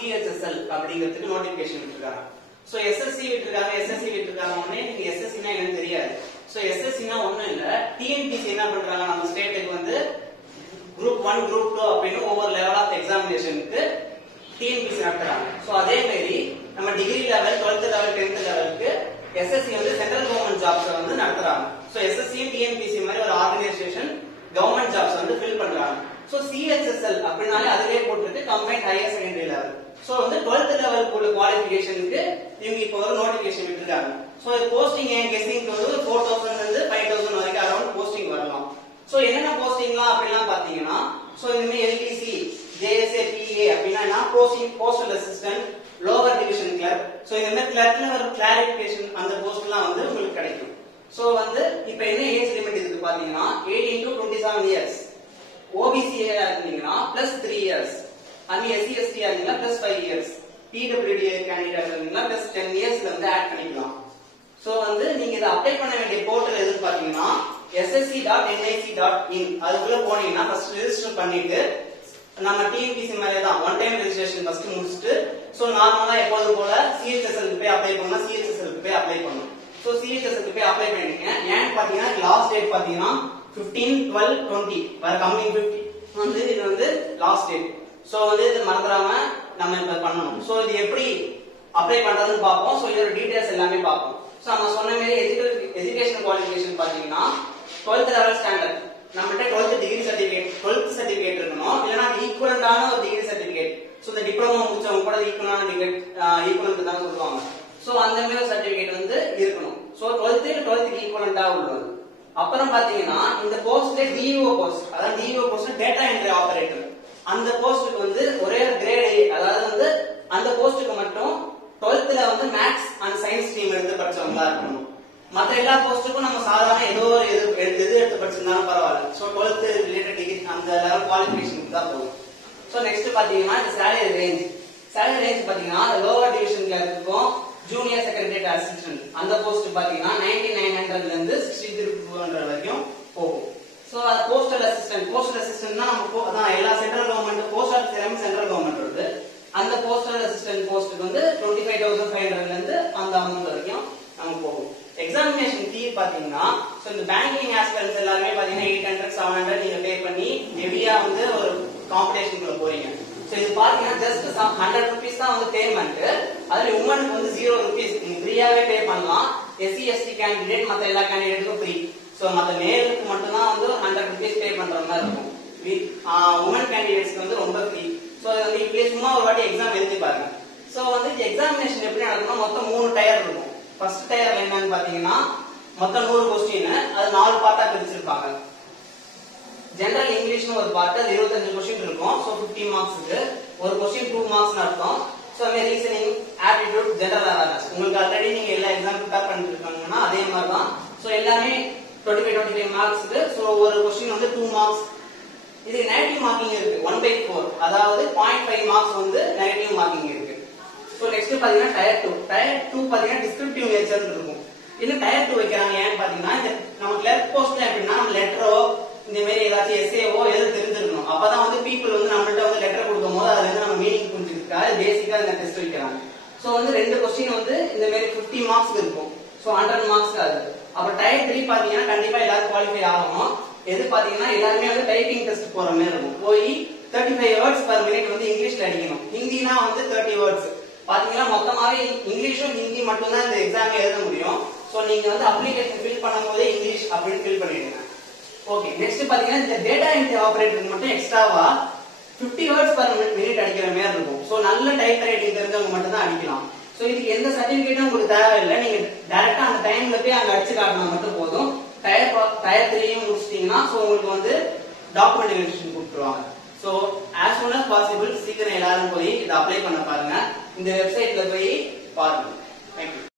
CHSL அப்படிங்கிறதுக்கு notification விட்டுருக்காங்க. So SSC விட்டுருக்காங்க உடனே நீங்க SSC னா என்னன்னு தெரியாது. சோ SSC னா ஒண்ணும் இல்ல, TNPSC என்ன பண்றாங்க நம்ம ஸ்டேட்டுக்கு வந்து குரூப் 1 குரூப் 2 அப்படின்னு ஒவ்வொரு லெவல் ஆஃப் எக்ஸாமினேஷனுக்கு TNPSC நடத்துறாங்க. சோ அதே மாதிரி நம்ம degree level 12th level 10th லெவலுக்கு SSC வந்து சென்ட்ரல் கவர்மெண்ட் ஜாப்ஸ் வந்து நடத்துறாங்க. சோ SSC TNPSC மாதிரி ஒரு ஆர்கனைசேஷன் கவர்மெண்ட் ஜாப்ஸ் வந்து ஃபில் பண்றாங்க. சோ CHSL அப்படினாலே அதுலயே போட்டுருக்கு combined higher secondary level. So வந்து 12th லெவல் உள்ள குவாலிஃபிகேஷனுக்கு இவங்க இப்போ ஒரு நோட்டிபிகேஷன் விட்டுருக்காங்க. சோ போஸ்டிங் என் கெஸ்டிங்க்கு வந்து 4000 ல இருந்து 5000 வரைக்கும் அரௌண்ட் போஸ்டிங் வரலாம். சோ என்னென்ன போஸ்டிங்லாம் அப்படிலாம் பாத்தீங்கன்னா சோ இனிமே LDC JSA PA அப்படின்னா postal assistant lower division clerk. So இந்த மாதிரி கிளர்க்ல ஒரு கிளாரிஃபிகேஷன் அந்த போஸ்ட்லாம் வந்து உங்களுக்கு கிடைக்கும். சோ வந்து இப்போ என்ன ஏஜ் லிமிட் இதுக்கு பாத்தீங்கன்னா 18 to 27 இயர்ஸ். OBC இருந்தீங்கன்னா +3 இயர்ஸ். அண்ட் SC ST இருந்தீங்கன்னா +5 இயர்ஸ். PWD கேண்டிடேட் இருந்தீங்கன்னா +10 இயர்ஸ்ல வந்து ஆட் பண்ணிக்கலாம். சோ வந்து நீங்க இத அப்ளை பண்ண வேண்டிய போர்ட்டல் எதுன்னு பாத்தீங்கன்னா ssc.nic.in அதுக்குள்ள போனீங்கன்னா ஃபர்ஸ்ட் ரெஜிஸ்டர் பண்ணிட்டு நம்ம TNPSC மாதிரி தான் ஒன் டைம் ரெஜிஸ்ட்ரேஷன் ஃபர்ஸ்ட் முடிச்சிட்டு சோ நார்மலா எப்போதும் போல CHSL க்கு போய் அப்ளை பண்ணா CHSL க்கு போய் அப்ளை பண்ணனும். சோ CHSL க்கு போய் அப்ளை பண்ணிட்டீங்க. ஏன் பாத்தீங்கன்னா லாஸ்ட் டேட் பாத்தீங்கன்னா 15/12/20 வர கமிங் 50 வந்து இது வந்து லாஸ்ட் டேட். சோ வந்து இது மறந்துடாம நம்ம இப்ப பண்ணனும். சோ இது எப்படி அப்ளை பண்றதுன்னு பாப்போம். சோ இதோட டீடைல்ஸ் எல்லாமே பாப்போம். சோ நம்ம சொன்ன மாதிரி எஜுகேஷன் குவாலிஃபிகேஷன் பாத்தீங்கன்னா 12th லெவல் ஸ்டாண்டர்ட் நம்மகிட்ட 12th டிகிரி சர்டிபிகேட் இருக்கணும். இல்லனா ஈக்குவலண்டான ஒரு டிகிரி சர்டிபிகேட். சோ இந்த டிப்ளமோ முடிச்சவங்க கூட ஈக்குவலண்ட் தான் சொல்லுவாங்க. சோ அந்த மாதிரி சர்டிபிகேட் வந்து இருக்கணும். சோ 12th ஈக்குவலண்டா உள்ளது. அப்புறம் பாத்தீங்கன்னா இந்த போஸ்ட்ல DO போஸ்ட், அதாவது DO post data entry operator. அந்த போஸ்டுக்கு வந்து ஒரே கிரேட், அதாவது வந்து அந்த போஸ்டுக்கு மட்டும் 12th ல வந்து மேத்ஸ் அண்ட் சயின்ஸ் ஸ்ட்ரீம் எடுத்து படிச்சவங்களா இருக்கணும். மத்த எல்லா போஸ்டுக்கும் நம்ம சாதாரண ஏதோ ஒரு எது எடுத்து படிச்சிருந்தாலும் பரவாயில்ல. சோ 12th ரிலேட்டட் டிகிரி அந்த லெவல் குவாலிஃபிகேஷனுக்கு தான் போகும். சோ நெக்ஸ்ட் பாத்தீங்கன்னா இந்த சேலரி ரேஞ்ச் பாத்தீங்கன்னா லோவர் டிவிஷன் கிளர்க்குக்கும் ஜூனியர் செக்ரட்டரியேட் அசிஸ்டன்ட் அந்த போஸ்ட் பாத்தீங்கன்னா 9900 ல இருந்து 6300 வரைக்கும் போகும். சோ அது போஸ்டல் அசிஸ்டன்ட்னா நம்ம அதான் எல்லா சென்ட்ரல் கவர்மெண்ட் போஸ்ட் ஆஃபீஸ் எல்லாமே சென்ட்ரல் கவர்மெண்ட் வருது. அந்த போஸ்டல் அசிஸ்டன்ட் போஸ்ட்டுக்கு வந்து 25500 ல இருந்து அந்த அமௌண்ட் வரைக்கும் நமக்கு போகும். எக்ஸாமினேஷன் ஃபீ பாத்தீங்கன்னா சோ இந்த பேங்கிங் ஆஸ்பிரண்ட்ஸ் எல்லாரும் பாத்தீங்கன்னா 800 700 நீங்க பே பண்ணி ஹெவியா வந்து ஒரு காம்படிஷனுக்குள்ள போறீங்க. சோ இது பாத்தீங்கன்னா ஜஸ்ட் 100 ரூபீஸ் தான் வந்து பேமெண்ட். அதுல உமனுக்கு வந்து 0 ரூபீஸ் நீங்க ஃப்ரீயாவே பே பண்ணலாம். SC ST கேண்டிடேட் மத்த எல்லா கேண்டிடேட்டுக்கும் ஃப்ரீ. சோ மத்த மேலுக்கு மட்டும் தான் வந்து 100 ரூபீஸ் பே பண்ற மாதிரி இருக்கும். உமன் கேண்டிடேட்ஸ்க்கு வந்து ரொம்ப ஃப்ரீ. சோ இது வந்து இப்படியே சும்மா ஒரு வாட்டி எக்ஸாம் எழுதி பாருங்க. சோ வந்து எக்ஸாமினேஷன் எப்படி நடக்கும்னா மொத்தம் 3 டயர் இருக்கும். ஃபர்ஸ்ட் டயர்ல என்னன்னு பாத்தீங்கன்னா மொத்தம் 100 क्वेश्चन, அது 4 பார்ட்டா பிரிச்சிருப்பாங்க. ஜெனரல் இங்கிலீஷ்னு ஒரு பார்ட், அது 25 क्वेश्चन இருக்கும். சோ 50 மார்க்ஸ்க்கு ஒரு क्वेश्चन 2 மார்க்ஸ்னு அர்த்தம். சோ அந்த ரீசனிங், ஆப்டிட்யூட், ஜெனரல் அவேர்னஸ் உங்களுக்கு ஆல்ரெடி நீங்க எல்லா எக்ஸாம் ப்ரிப்பேர் பண்ணிட்டு இருக்கீங்கன்னா அதே மாதிரி தான். சோ எல்லாமே 25 மார்க்ஸ்க்கு. சோ ஒரு क्वेश्चन வந்து 2 மார்க்ஸ். இது நெகட்டிவ் மார்க்கிங் இருக்கு 1/4, அதாவது 0.5 மார்க்ஸ் வந்து நெகட்டிவ் மார்க்கிங் இருக்கு. சோ நெக்ஸ்ட் பாத்தீங்கன்னா டயர் 2 பாத்தீங்கன்னா டிஸ்கிரிப்டிவ் நேச்சர் இருக்கும். இன்னும் டயர் 2 வைக்கிறாங்க ஏன்னு பாத்தீங்கன்னா இந்த நம்ம கிளர்க் போஸ்ட்ல எப்படின்னா லெட்டரோ இந்த மாதிரி ஏதாச்சும் எஸ்ஏவோ எது தெரிஞ்சிருக்கணும். அப்பதான் வந்து பீப்புள் வந்து நம்மள்ட்ட வந்து லெட்டர் கொடுக்கும் போது அதுல இருந்து நம்ம மீனிங் புரிஞ்சுக்கிறதுக்காக பேசிக்கா இந்த டெஸ்ட் வைக்கிறாங்க. சோ வந்து 2 क्वेश्चन வந்து இந்த மாதிரி 50 மார்க்ஸ் இருக்கும். சோ 100 மார்க்ஸ் அது. அப்ப டயர் 3 பாத்தீங்கன்னா கண்டிப்பா எல்லாரும் குவாலிஃபை ஆகணும். எது பாத்தீங்கன்னா எல்லாருமே வந்து டைப்பிங் டெஸ்ட் போற மாதிரி இருக்கும். போய் 35 வேர்ட்ஸ் பர் மினிட் வந்து இங்கிலீஷ்ல அடிக்கணும். ஹிந்தினா வந்து 30 வேர்ட்ஸ். பாத்தீங்கன்னா மொத்தமாவே இங்கிலீஷும் ஹிந்தி மட்டும் தான் இந்த எக்ஸாம் எழுத முடியும். சோ நீங்க வந்து அப்ளிகேஷன் ஃபில் பண்ணும்போது இங்கிலீஷ் அப்படின்னு ஃபில் பண்ணிடுங்க. ஓகே, நெக்ஸ்ட் பாத்தீங்கன்னா இந்த டேட்டா என்ட்ரி ஆபரேட்டருக்கு மட்டும் எக்ஸ்ட்ராவா 50 வேர்ட்ஸ் பர் மினிட் அடிக்கிற மாதிரி இருக்கும். சோ நல்ல டைப் ரைட்டிங் தெரிஞ்சவங்க மட்டும் தான் அடிக்கலாம். சோ இதுக்கு எந்த சர்டிபிகேட்டும் உங்களுக்கு தேவையில்லை. நீங்க டைரக்டா அந்த டைம்ல போய் அங்க அடிச்சு காட்டினா மட்டும் போதும். டயர் 3 முடிச்சிட்டீங்கன்னா சோ உங்களுக்கு வந்து டாக்குமெண்ட் வெரிஃபிகேஷன் கொடுத்துருவாங்க. So as soon as possible சீக்கிரம் எல்லாரும் போய் இதை அப்ளை பண்ண பாருங்க. இந்த வெப்சைட்ல போய் பாருங்க. Thank you.